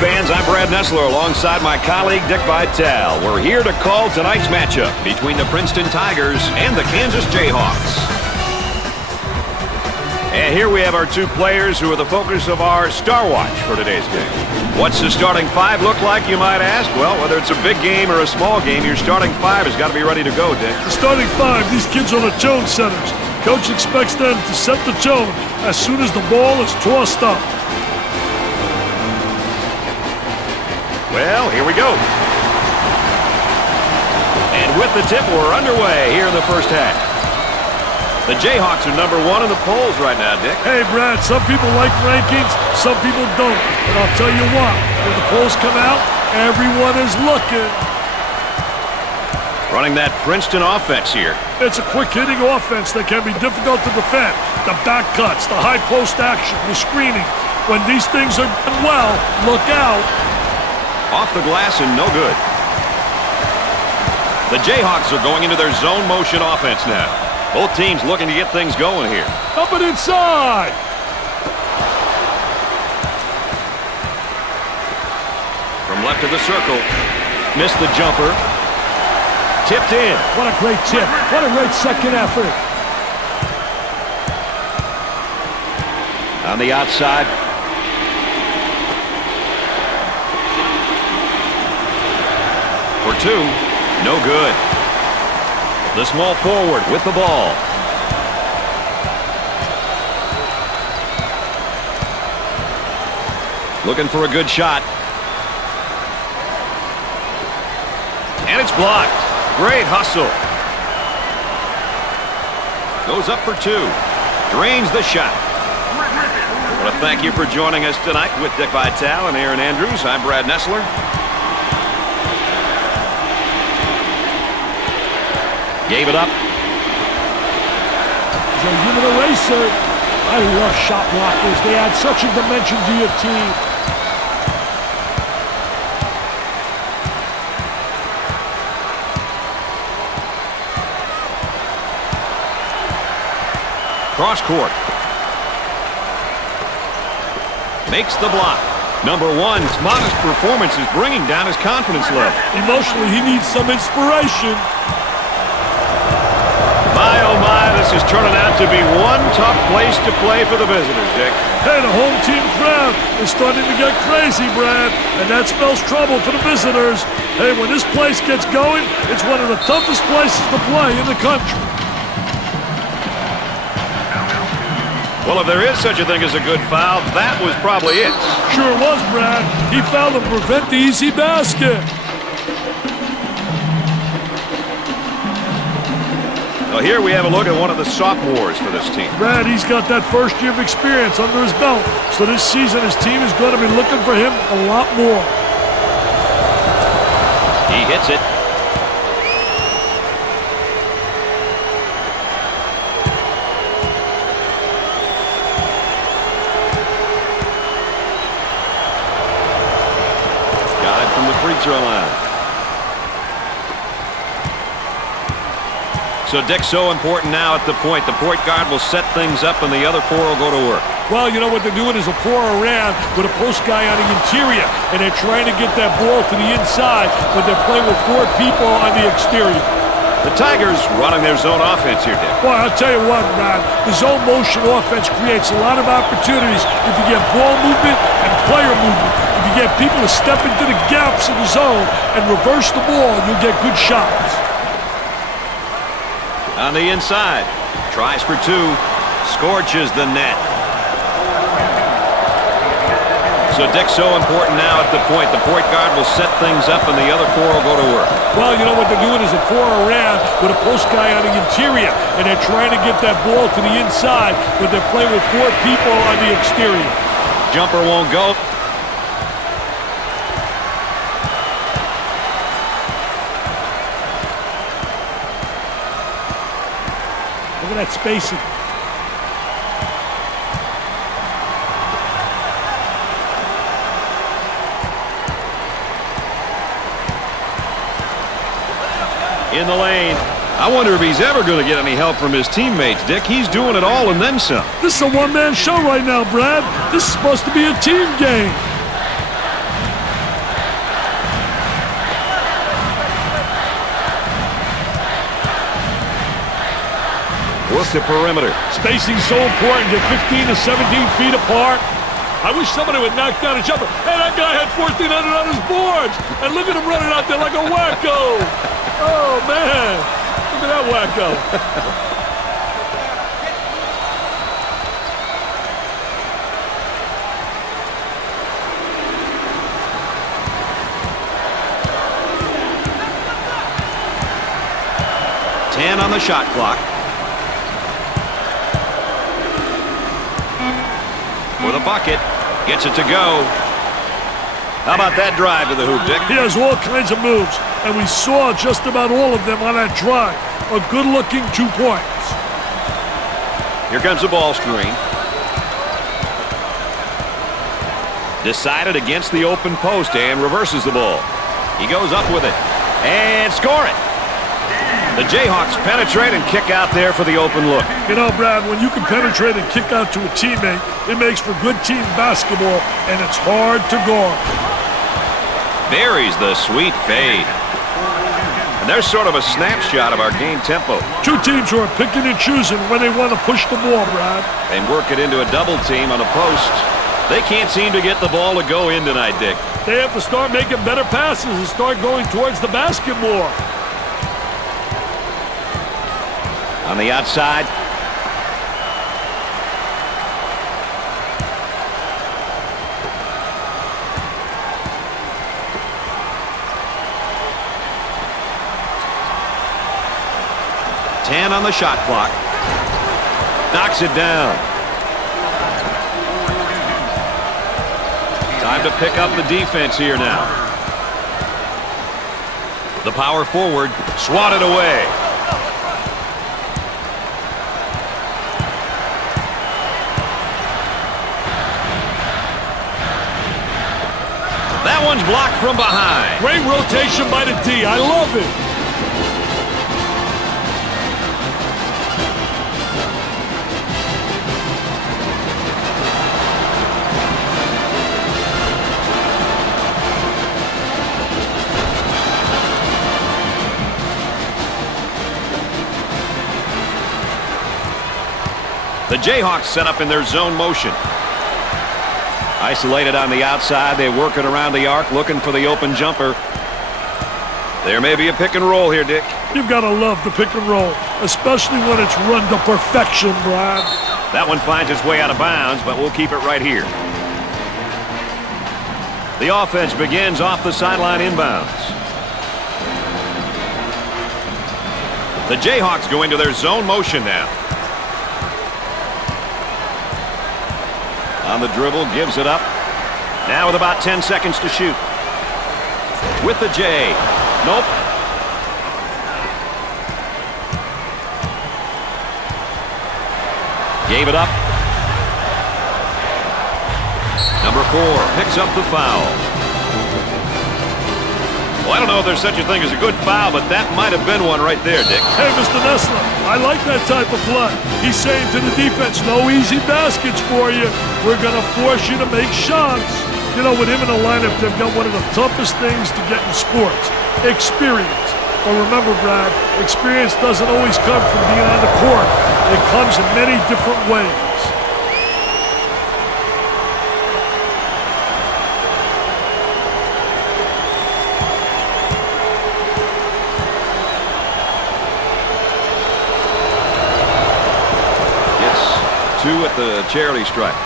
fans, I'm Brad Nessler alongside my colleague Dick Vitale. We're here to call tonight's matchup between the Princeton Tigers and the Kansas Jayhawks. And here we have our two players who are the focus of our Star Watch for today's game. What's the starting five look like, you might ask? Well, whether it's a big game or a small game, your starting five has got to be ready to go, Dick. The starting five, these kids are the tone setters. Coach expects them to set the tone as soon as the ball is tossed up. Well, here we go. And with the tip, we're underway here in the first half. The Jayhawks are #1 in the polls right now, Dick. Hey, Brad, some people like rankings, some people don't. But I'll tell you what, when the polls come out, everyone is looking. Running that Princeton offense here. It's a quick-hitting offense that can be difficult to defend. The back cuts, the high post action, the screening. When these things are done well, look out. Off the glass and no good. The Jayhawks are going into their zone motion offense now. Both teams looking to get things going here. Up and inside. From left of the circle. Missed the jumper. Tipped in. What a great tip. What a great second effort. On the outside. For two. No good. The small forward with the ball. Looking for a good shot. And it's blocked. Great hustle. Goes up for two. Drains the shot. I want to thank you for joining us tonight with Dick Vitale and Aaron Andrews. I'm Brad Nessler. Gave it up. He's a human eraser. I love shot blockers. They add such a dimension to your team. Cross court. Makes the block. #1's modest performance is bringing down his confidence level. Emotionally, he needs some inspiration. My, oh my, this is turning out to be one tough place to play for the visitors, Dick. Hey, the home team crowd is starting to get crazy, Brad, and that spells trouble for the visitors. Hey, when this place gets going, it's one of the toughest places to play in the country. Well, if there is such a thing as a good foul, that was probably it. Sure was, Brad. He fouled to prevent the easy basket. Well, here we have a look at one of the sophomores for this team. Brad, he's got that first year of experience under his belt. So this season, his team is going to be looking for him a lot more. He hits it. Got it from the free throw line. So Dick's so important now at the point. The point guard will set things up and the other four will go to work. Well, you know what they're doing is a 4 around with a post guy on the interior, and they're trying to get that ball to the inside, but they're playing with 4 people on the exterior. The Tigers running their zone offense here, Dick. Boy, I'll tell you what, Brad, the zone motion offense creates a lot of opportunities if you get ball movement and player movement. If you get people to step into the gaps in the zone and reverse the ball, you'll get good shots. On the inside, tries for two, scorches the net. So Dick's so important now at the point. The point guard will set things up and the other four will go to work. Well, you know what they're doing is a 4 around with a post guy on the interior, and they're trying to get that ball to the inside, but they're playing with 4 people on the exterior. Jumper won't go. Look at that spacing. In the lane. I wonder if he's ever going to get any help from his teammates, Dick. He's doing it all and then some. This is a one-man show right now, Brad. This is supposed to be a team game. the perimeter. Spacing's so important. Get 15 to 17 feet apart. I wish somebody would knock down a jumper. Hey, that guy had 1,400 on his boards. And look at him running out there like a wacko. Oh, man. Look at that wacko. On the shot clock. For the bucket. Gets it to go. How about that drive to the hoop, Dick? He has all kinds of moves, and we saw just about all of them on that drive. A good-looking 2 points. Here comes the ball screen. Decided against the open post and reverses the ball. He goes up with it and score it. The Jayhawks penetrate and kick out there for the open look. You know, Brad, when you can penetrate and kick out to a teammate, it makes for good team basketball, and it's hard to guard. Buries the sweet fade. And there's sort of a snapshot of our game tempo. 2 teams who are picking and choosing when they want to push the ball, Brad. And work it into a double team on a post. They can't seem to get the ball to go in tonight, Dick. They have to start making better passes and start going towards the basket more. On the outside. Ten on the shot clock. Knocks it down. Time to pick up the defense here now. The power forward swatted away. That one's blocked from behind. Great rotation by the D. I love it. The Jayhawks set up in their zone motion. Isolated on the outside, they work it around the arc, looking for the open jumper. There may be a pick and roll here, Dick. You've got to love the pick and roll, especially when it's run to perfection, Brad. That one finds its way out of bounds, but we'll keep it right here. The offense begins off the sideline inbounds. The Jayhawks go into their zone motion now. On the dribble, gives it up. Now with about 10 seconds to shoot. With the J. Nope. Gave it up. Number 4 picks up the foul. Well, I don't know if there's such a thing as a good foul, but that might have been one right there, Dick. Hey, Mr. Nessler, I like that type of play. He's saying to the defense, no easy baskets for you. We're going to force you to make shots. You know, with him in the lineup, they've got one of the toughest things to get in sports, experience. But remember, Brad, experience doesn't always come from being on the court. It comes in many different ways. Two at the charity stripe.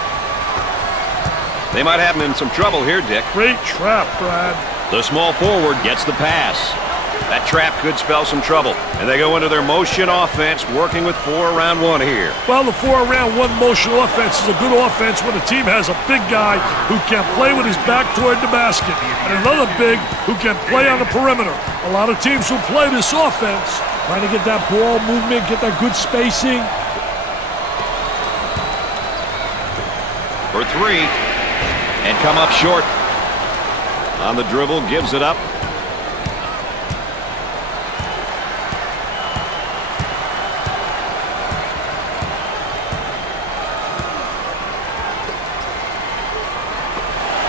They might have him in some trouble here, Dick. Great trap, Brad. The small forward gets the pass. That trap could spell some trouble. And they go into their motion offense, working with 4 around 1 here. Well, the 4 around 1 motion offense is a good offense when the team has a big guy who can play with his back toward the basket and another big who can play on the perimeter. A lot of teams who play this offense trying to get that ball movement, get that good spacing. For 3, and come up short. On the dribble, gives it up.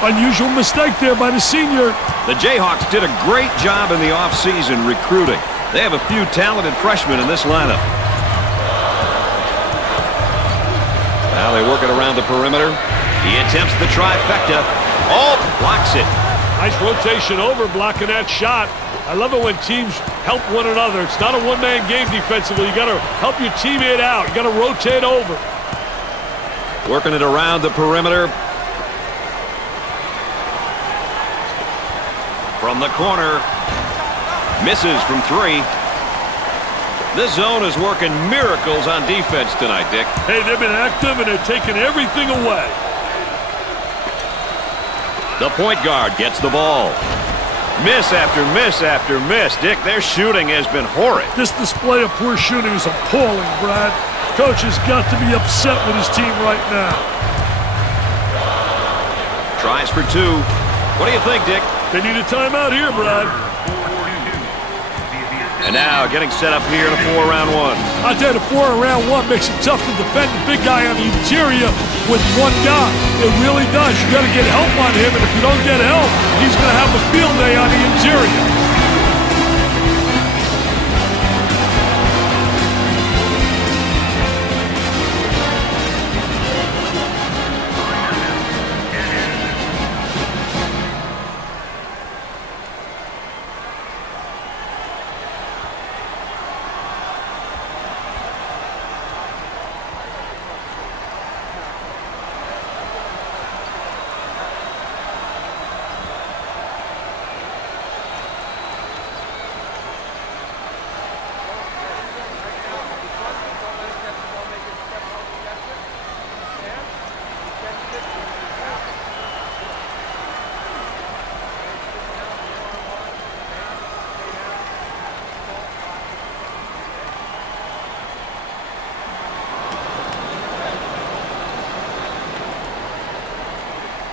Unusual mistake there by the senior. The Jayhawks did a great job in the offseason recruiting. They have a few talented freshmen in this lineup. it around the perimeter. He attempts the trifecta. Oh, blocks it. Nice rotation over, blocking that shot. I love it when teams help one another. It's not a one-man game defensively. You got to help your teammate out. You got to rotate over. Working it around the perimeter. From the corner. Misses from three. This zone is working miracles on defense tonight, Dick. Hey, they've been active and they're taking everything away. The point guard gets the ball. Miss after miss after miss. Dick, their shooting has been horrid. This display of poor shooting is appalling, Brad. Coach has got to be upset with his team right now. Tries for two. What do you think, Dick? They need a timeout here, Brad. And now getting set up here in a 4-round one. I tell you, the 4-round one makes it tough to defend the big guy on the interior with one guy. It really does. You got to get help on him, and if you don't get help, he's going to have a field day on the interior.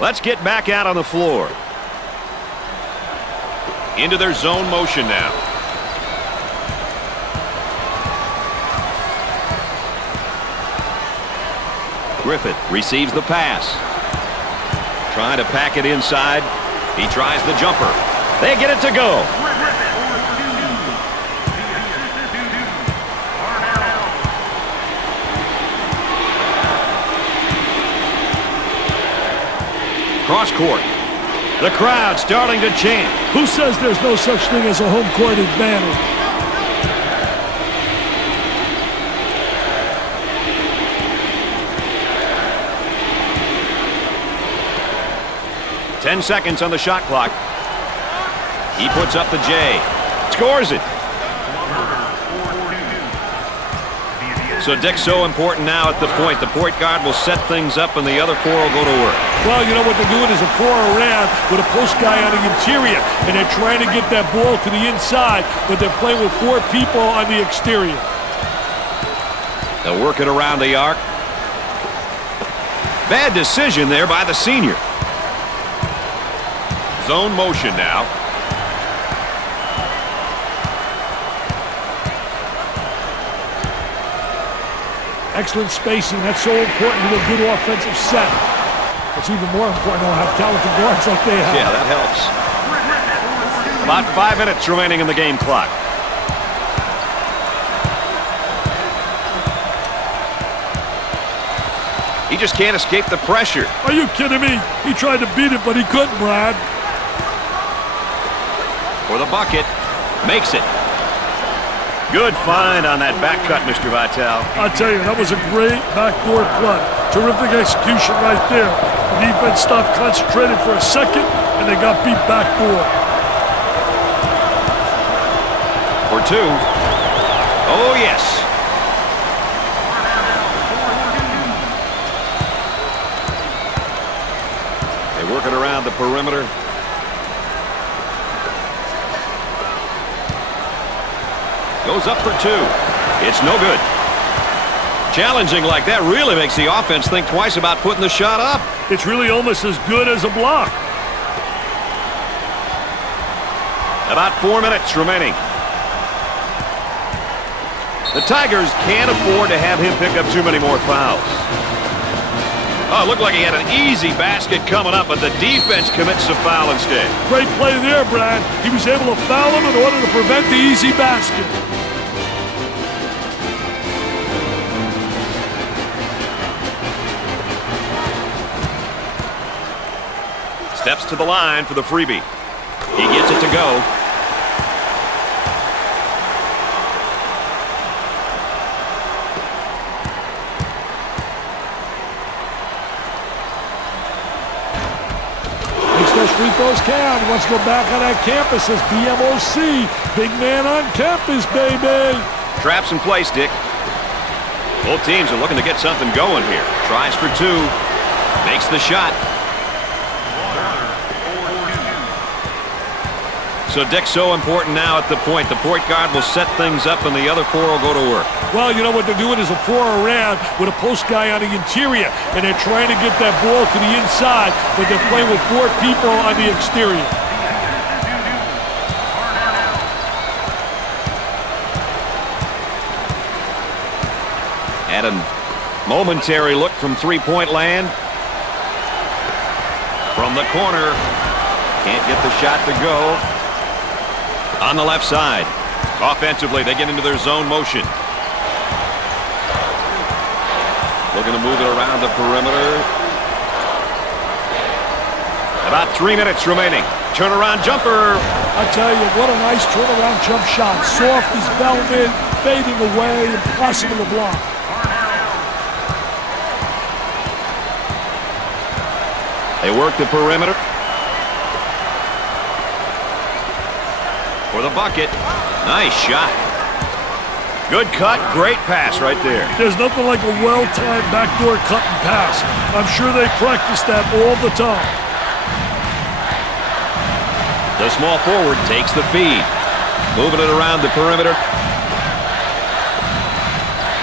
Let's get back out on the floor. Into their zone motion now. Griffith receives the pass. Trying to pack it inside. He tries the jumper. They get it to go. Cross court. The crowd starting to chant. Who says there's no such thing as a home court advantage? Ten seconds on the shot clock. He puts up the J. Scores it. So Dick's so important now at the point. The point guard will set things up and the other four will go to work. Well, you know what they're doing is a 4-around with a post guy on the interior, and they're trying to get that ball to the inside, but they're playing with 4 people on the exterior. They'll work it around the arc. Bad decision there by the senior. Zone motion now. Excellent spacing. That's so important to a good offensive set. It's even more important to have talented guards like they have. Yeah, that helps. About 5 minutes remaining in the game clock. He just can't escape the pressure. Are you kidding me? He tried to beat it, but he couldn't, Brad. For the bucket. Makes it. Good find on that back cut, Mr. Vitale. I'll tell you, that was a great backdoor play. Terrific execution right there. The defense stopped concentrated for a second, and they got beat backdoor. For two. Oh, yes. They work it around the perimeter. Goes up for two. It's no good. Challenging like that really makes the offense think twice about putting the shot up. It's really almost as good as a block. About 4 minutes remaining. The Tigers can't afford to have him pick up too many more fouls. Oh, it looked like he had an easy basket coming up, but the defense commits a foul instead. Great play there, Brad. He was able to foul him in order to prevent the easy basket. Steps to the line for the freebie. He gets it to go. Those free throws count. He wants to go back on that campus as BMOC. Big man on campus, baby. Traps in place, Dick. Both teams are looking to get something going here. Tries for two. Makes the shot. So, Dick, so important now at the point. The point guard will set things up and the other four will go to work. Well, you know what they're doing is a four around with a post guy on the interior, and they're trying to get that ball to the inside, but they're playing with four people on the exterior. Had a momentary look from three-point land. From the corner. Can't get the shot to go. On the left side. Offensively, they get into their zone motion. Looking to move it around the perimeter. About 3 minutes remaining. Turnaround jumper. I tell you, what a nice turnaround jump shot. Soft as velvet, fading away, impossible to block. They work the perimeter. For the bucket. Nice shot. Good cut, great pass right there. There's nothing like a well-timed backdoor cut and pass. I'm sure they practice that all the time. The small forward takes the feed. Moving it around the perimeter.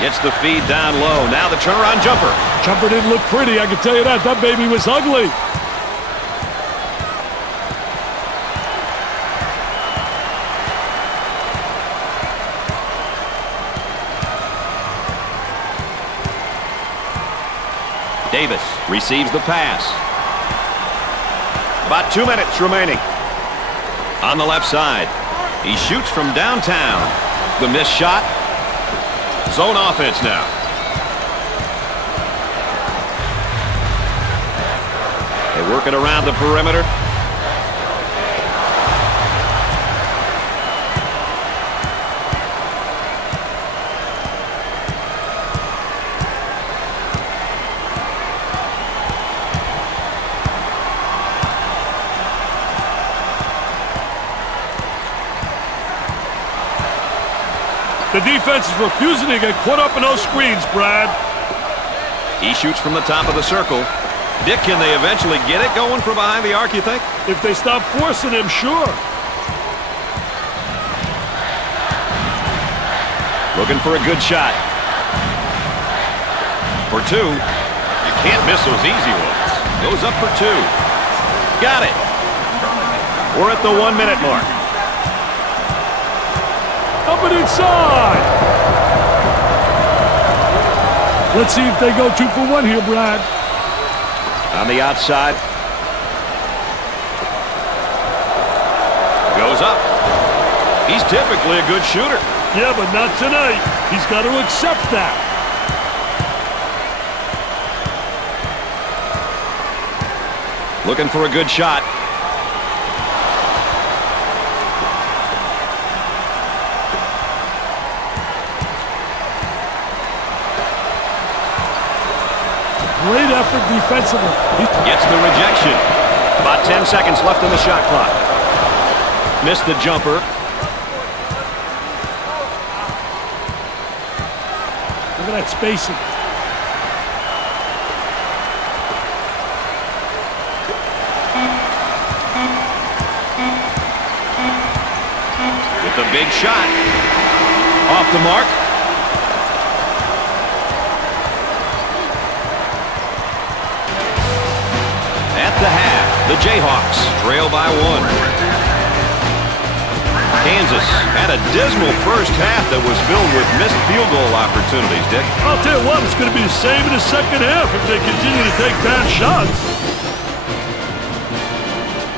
Gets the feed down low. Now the turnaround jumper. Jumper didn't look pretty, I can tell you that. That baby was ugly. Davis receives the pass. About 2 minutes remaining. On the left side. He shoots from downtown. The missed shot. Zone offense now. They work it around the perimeter. The defense is refusing to get caught up in those screens, Brad. He shoots from the top of the circle. Dick, can they eventually get it going from behind the arc, you think? If they stop forcing him, sure. Looking for a good shot. For two. You can't miss those easy ones. Goes up for two. Got it. We're at the 1 minute mark. Up and inside. Let's see if they go 2 for 1 here, Brad. On the outside. Goes up. He's typically a good shooter. Yeah, but not tonight. He's got to accept that. Looking for a good shot. Great effort defensively. Gets the rejection. About 10 seconds left in the shot clock. Missed the jumper. Look at that spacing. With the big shot. Off the mark. At the half, the Jayhawks trail by 1. Kansas had a dismal first half that was filled with missed field goal opportunities, Dick. I'll tell you what, it's going to be the same in the second half if they continue to take bad shots.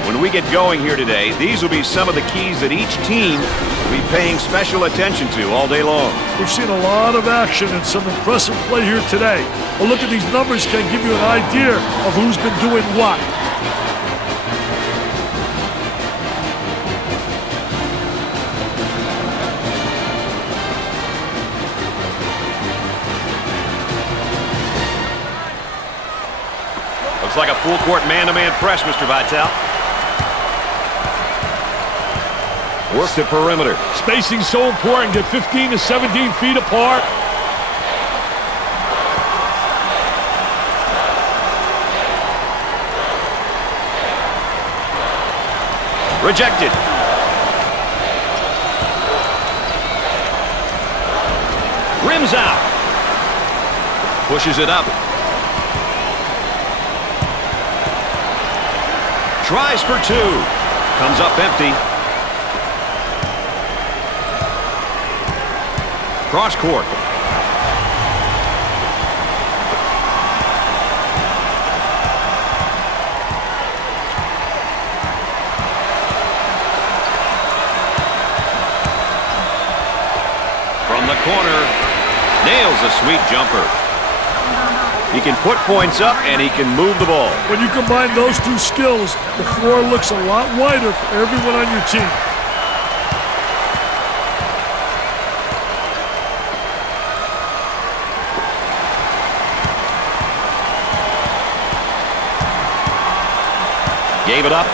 When we get going here today, these will be some of the keys that each team will be paying special attention to all day long. We've seen a lot of action and some impressive play here today. A look at these numbers can give you an idea of who's been doing what. Looks like a full-court man-to-man press, Mr. Vitale. Work the perimeter. Spacing's so important. Get 15 to 17 feet apart. Rejected. Rims out. Pushes it up. Tries for two. Comes up empty. Cross court. From the corner, nails a sweet jumper. He can put points up and he can move the ball. When you combine those two skills, the floor looks a lot wider for everyone on your team. Gave it up.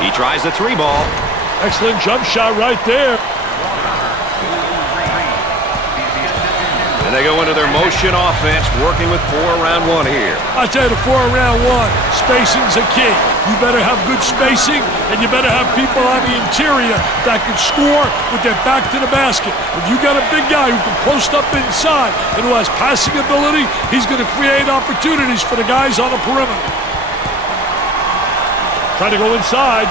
He tries the three ball. Excellent jump shot right there. And they go into their motion offense, working with 4 around 1 here. I tell you, the 4 around 1, spacing's a key. You better have good spacing, and you better have people on the interior that can score with their back to the basket. If you got a big guy who can post up inside and who has passing ability, he's going to create opportunities for the guys on the perimeter. Trying to go inside.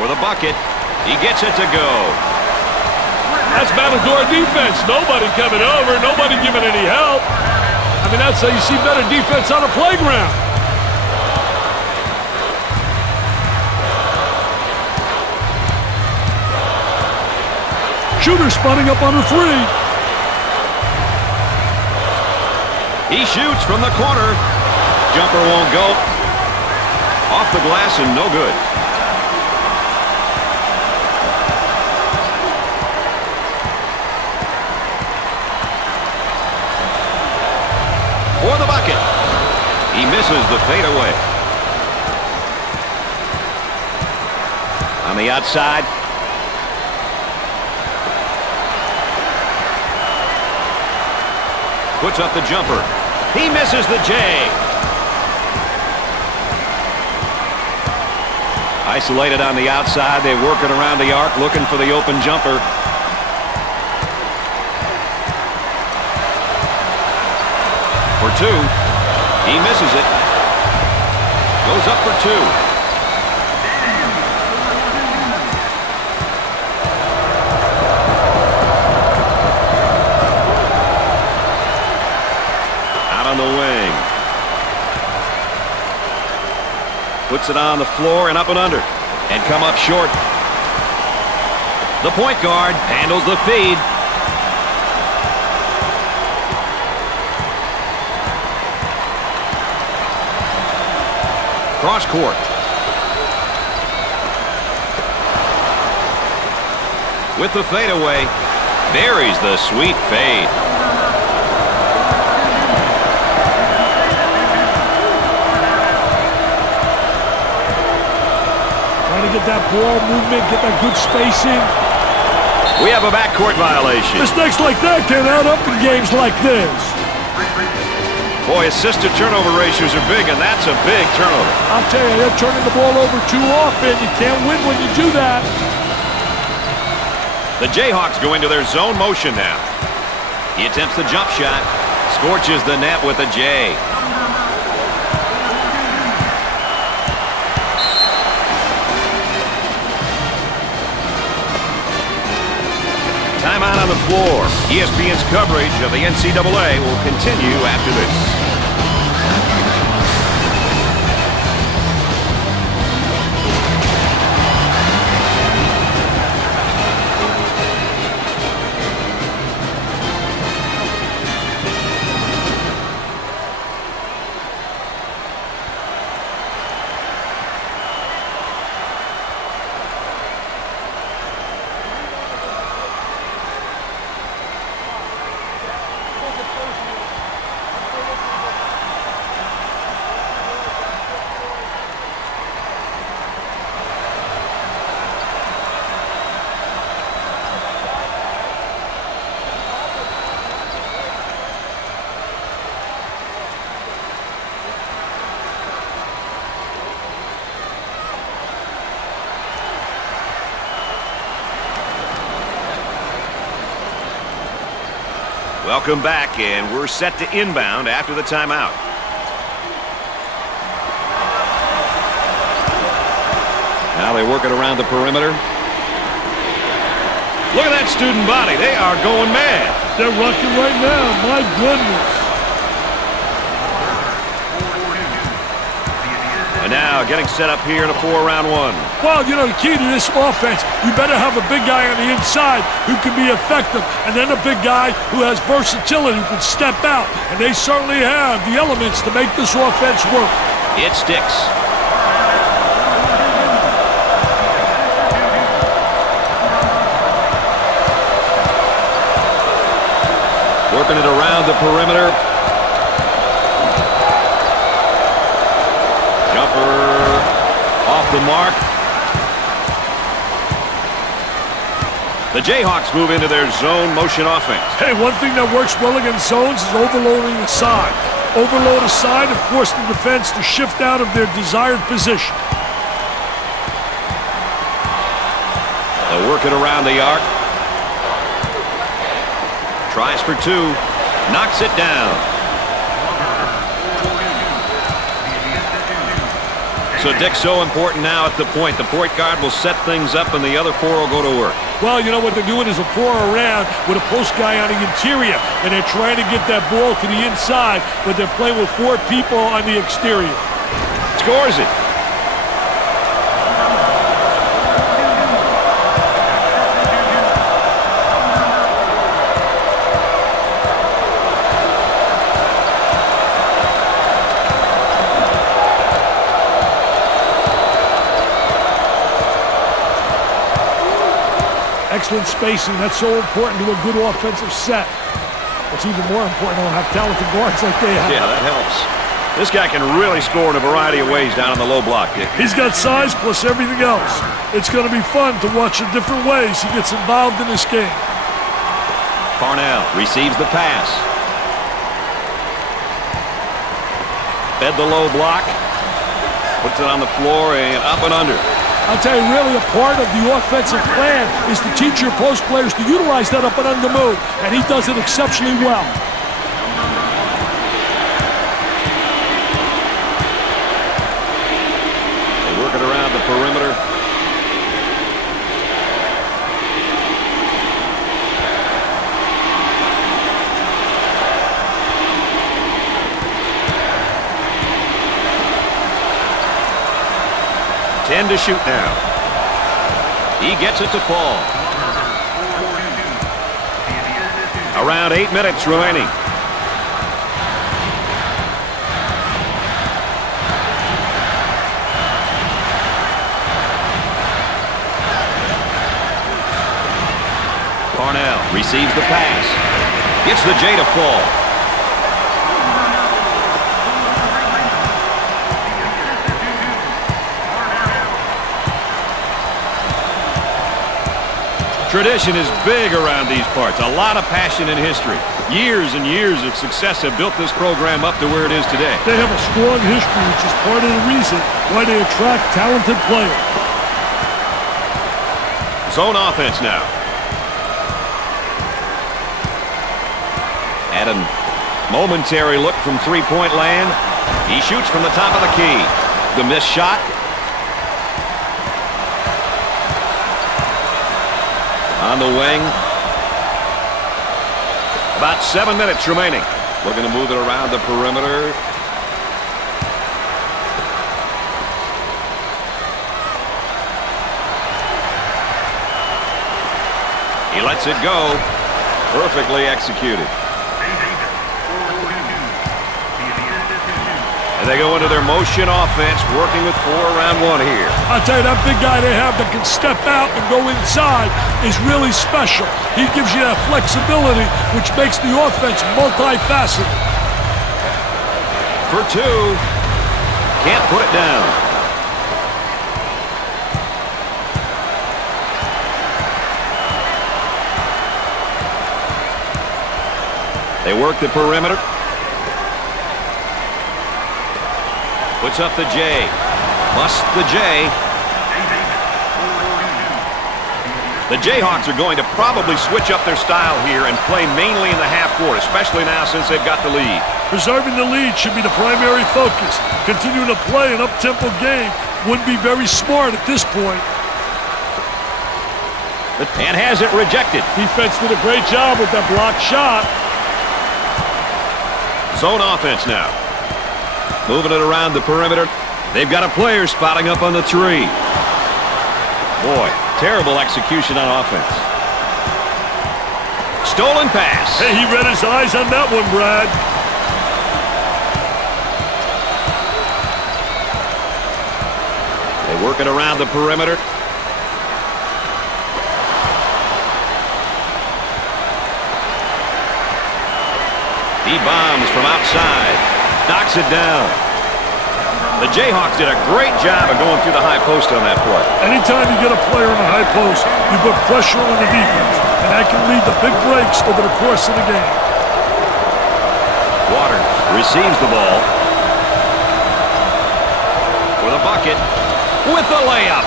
For the bucket, he gets it to go. That's backdoor defense. Nobody coming over, nobody giving any help. I mean, that's how you see better defense on a playground. Shooter spotting up on the 3. He shoots from the corner. Jumper won't go. Off the glass and no good. For the bucket. He misses the fadeaway. On the outside. Puts up the jumper. He misses the J. Isolated on the outside. They're working around the arc, looking for the open jumper. For 2. He misses it. Goes up for 2. Out on the wing. Puts it on the floor and up and under. And come up short. The point guard handles the feed. Cross court. With the fadeaway, buries the sweet fade. Trying to get that ball movement, get that good spacing. We have a backcourt violation. Mistakes like that can add up in games like this. Boy, assist-to-turnover ratios are big, and that's a big turnover. I'll tell you, they're turning the ball over too often. You can't win when you do that. The Jayhawks go into their zone motion now. He attempts the jump shot. Scorches the net with a J. Timeout on the floor. ESPN's coverage of the NCAA will continue after this. Welcome back, and we're set to inbound after the timeout. Now they work it around the perimeter. Look at that student body. They are going mad. They're rocking right now. My goodness. And now getting set up here in a 4-round one. Well, you know, the key to this offense, you better have a big guy on the inside who can be effective, and then a big guy who has versatility, who can step out. And they certainly have the elements to make this offense work. It sticks. Working it around the perimeter. Jumper off the mark. The Jayhawks move into their zone motion offense. Hey, one thing that works well against zones is overloading the side. Overload a side and force the defense to shift out of their desired position. They'll work it around the arc. Tries for two. Knocks it down. So Dick's so important now at the point. The point guard will set things up and the other four will go to work. Well, you know what they're doing is a 4 around with a post guy on the interior, and they're trying to get that ball to the inside, but they're playing with 4 people on the exterior. Scores it. Excellent spacing. That's so important to a good offensive set. It's even more important to have talented guards like they have. Yeah, that helps. This guy can really score in a variety of ways down on the low block, Dick. He's got size plus everything else. It's going to be fun to watch the different ways he gets involved in this game. Parnell receives the pass. Fed the low block. Puts it on the floor and up and under. I'll tell you, really, a part of the offensive plan is to teach your post players to utilize that up and under move, and he does it exceptionally well. They work it around the perimeter. Ten to shoot now. He gets it to fall. Around 8 minutes remaining. Parnell receives the pass. Gets the J to fall. Tradition is big around these parts. A lot of passion and history. Years and years of success have built this program up to where it is today. They have a strong history, which is part of the reason why they attract talented players. Zone offense now. At a momentary look from three-point land. He shoots from the top of the key. The missed shot. On the wing. About 7 minutes remaining. Looking to move it around the perimeter. He lets it go. Perfectly executed. And they go into their motion offense, working with 4 around 1 here. I'll tell you, that big guy they have that can step out and go inside is really special. He gives you that flexibility, which makes the offense multifaceted. For 2. Can't put it down. They work the perimeter. Puts up the J. Busts the J. The Jayhawks are going to probably switch up their style here and play mainly in the half court, especially now since they've got the lead. Preserving the lead should be the primary focus. Continuing to play an up-tempo game would be very smart at this point. And has it rejected. Defense did a great job with that blocked shot. Zone offense now. Moving it around the perimeter. They've got a player spotting up on the three. Boy, terrible execution on offense. Stolen pass. Hey, he read his eyes on that one, Brad. They work it around the perimeter. He bombs from outside. Knocks it down. The Jayhawks did a great job of going through the high post on that play. Anytime you get a player in a high post, you put pressure on the defense, and that can lead to big breaks over the course of the game. Waters receives the ball. For the bucket. With the layup.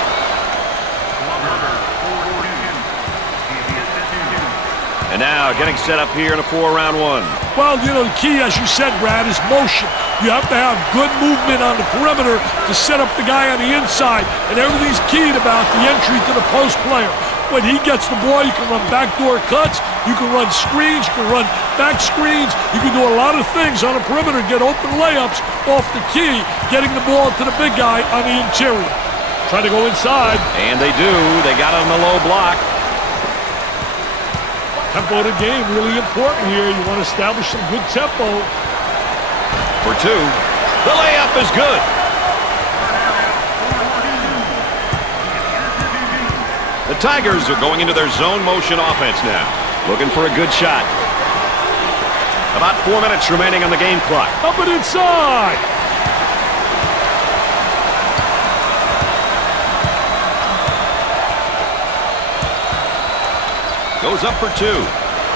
And now getting set up here in a 4-round one. Well, you know, the key, as you said, Brad, is motion. You have to have good movement on the perimeter to set up the guy on the inside, and everything's keyed about the entry to the post player. When he gets the ball, you can run backdoor cuts, you can run screens, you can run back screens, you can do a lot of things on the perimeter, get open layups off the key, getting the ball to the big guy on the interior. Try to go inside. And they do. They got it on the low block. Tempo of the game really important here. You want to establish some good tempo. For two. The layup is good. The Tigers are going into their zone motion offense now. Looking for a good shot. About 4 minutes remaining on the game clock. Up and inside. Goes up for two.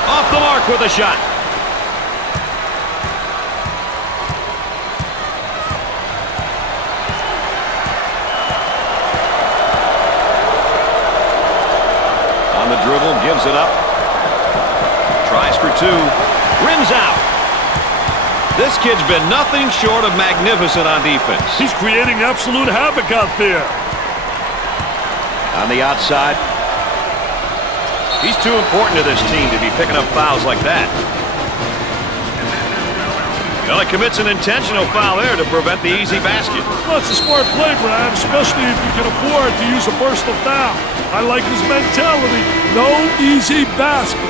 Off the mark with a shot. On the dribble, gives it up. Tries for two. Rims out. This kid's been nothing short of magnificent on defense. He's creating absolute havoc out there. On the outside. He's too important to this team to be picking up fouls like that. Well, he commits an intentional foul there to prevent the easy basket. Well, it's a smart play, Brad, especially if you can afford to use a personal foul. I like his mentality. No easy basket.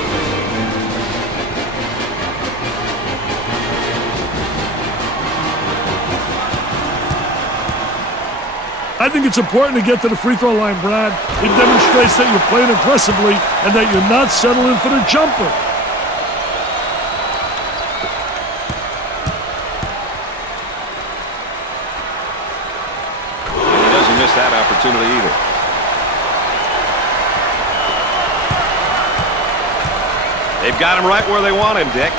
I think it's important to get to the free throw line, Brad. It demonstrates that you're playing aggressively and that you're not settling for the jumper. He doesn't miss that opportunity either. They've got him right where they want him, Dick.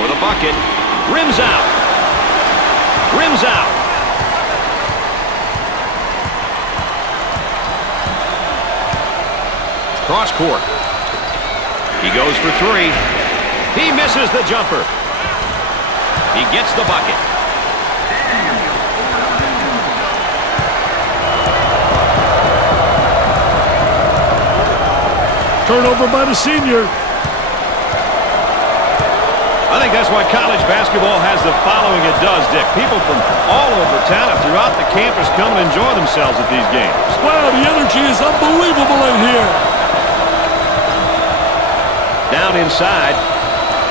For the bucket. Rims out. Rims out. Cross court. He goes for three. He misses the jumper. He gets the bucket. Turnover by the senior. I think that's why college basketball has the following it does, Dick. People from all over town and throughout the campus come and enjoy themselves at these games. Wow, the energy is unbelievable in here. Down inside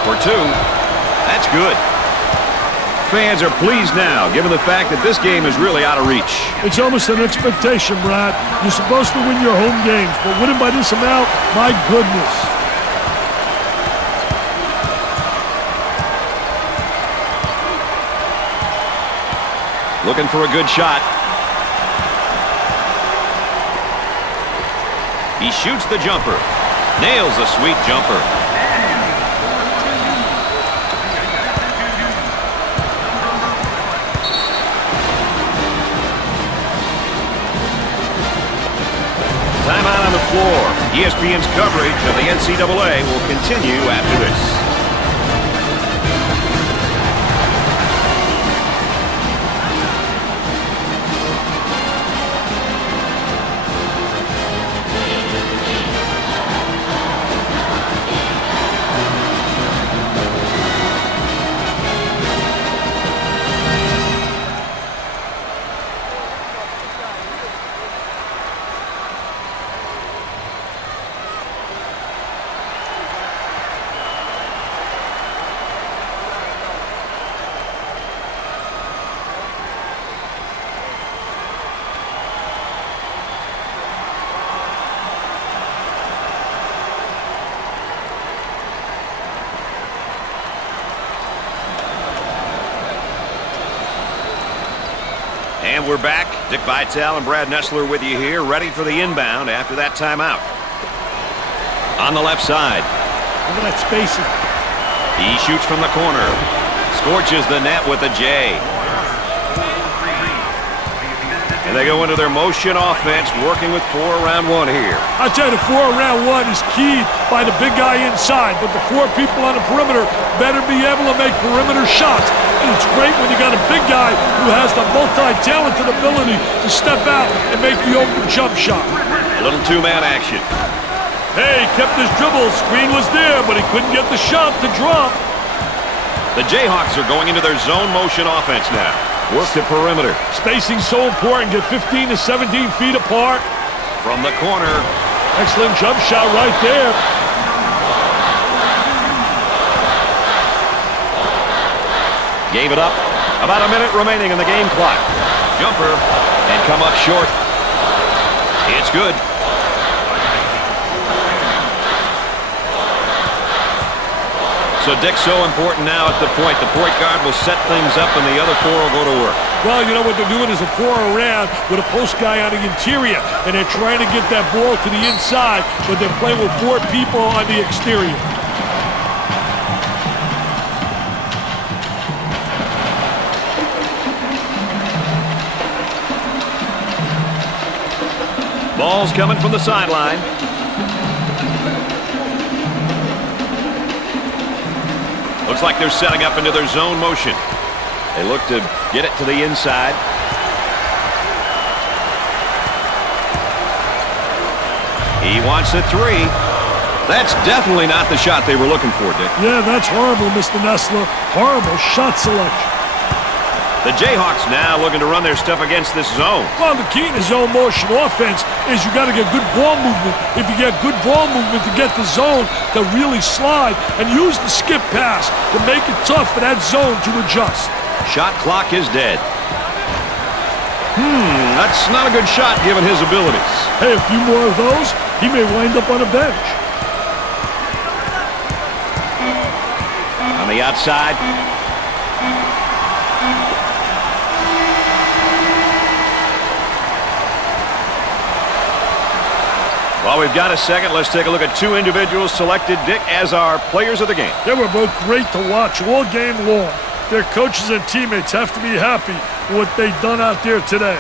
for two. That's good. Fans are pleased now, given the fact that this game is really out of reach. It's almost an expectation, Brad. You're supposed to win your home games, but winning by this amount, my goodness. Looking for a good shot. He shoots the jumper. Nails a sweet jumper. ESPN's coverage of the NCAA will continue after this. And we're back. Dick Vitale and Brad Nessler with you here, ready for the inbound after that timeout. On the left side. Look at that spacing. He shoots from the corner. Scorches the net with a J. And they go into their motion offense, working with 4 around 1 here. I'll tell you, the 4 around 1 is keyed by the big guy inside, but the 4 people on the perimeter better be able to make perimeter shots. And it's great when you got a big guy who has the multi-talented ability to step out and make the open jump shot. A little 2-man action. Hey, kept his dribble. Screen was there, but he couldn't get the shot to drop. The Jayhawks are going into their zone motion offense now. Work the perimeter. Spacing so important. Get 15 to 17 feet apart. From the corner. Excellent jump shot right there. Gave it up. About a minute remaining in the game clock. Jumper. And come up short. It's good. So, Dick, so important now at the point. The point guard will set things up and the other 4 will go to work. Well, you know what they're doing is a 4 around with a post guy on the interior. And they're trying to get that ball to the inside, but they're playing with 4 people on the exterior. Ball's coming from the sideline. Looks like they're setting up into their zone motion. They look to get it to the inside. He wants a 3. That's definitely not the shot they were looking for, Dick. Yeah, that's horrible, Mr. Nessler. Horrible shot selection. The Jayhawks now looking to run their stuff against this zone. Well, the key to zone motion offense is you got to get good ball movement. If you get good ball movement to get the zone to really slide and use the skip pass to make it tough for that zone to adjust. Shot clock is dead. That's not a good shot given his abilities. Hey, a few more of those, he may wind up on a bench. On the outside. While we've got a second, let's take a look at 2 individuals selected, Dick, as our players of the game. They were both great to watch all game long. Their coaches and teammates have to be happy with what they've done out there today.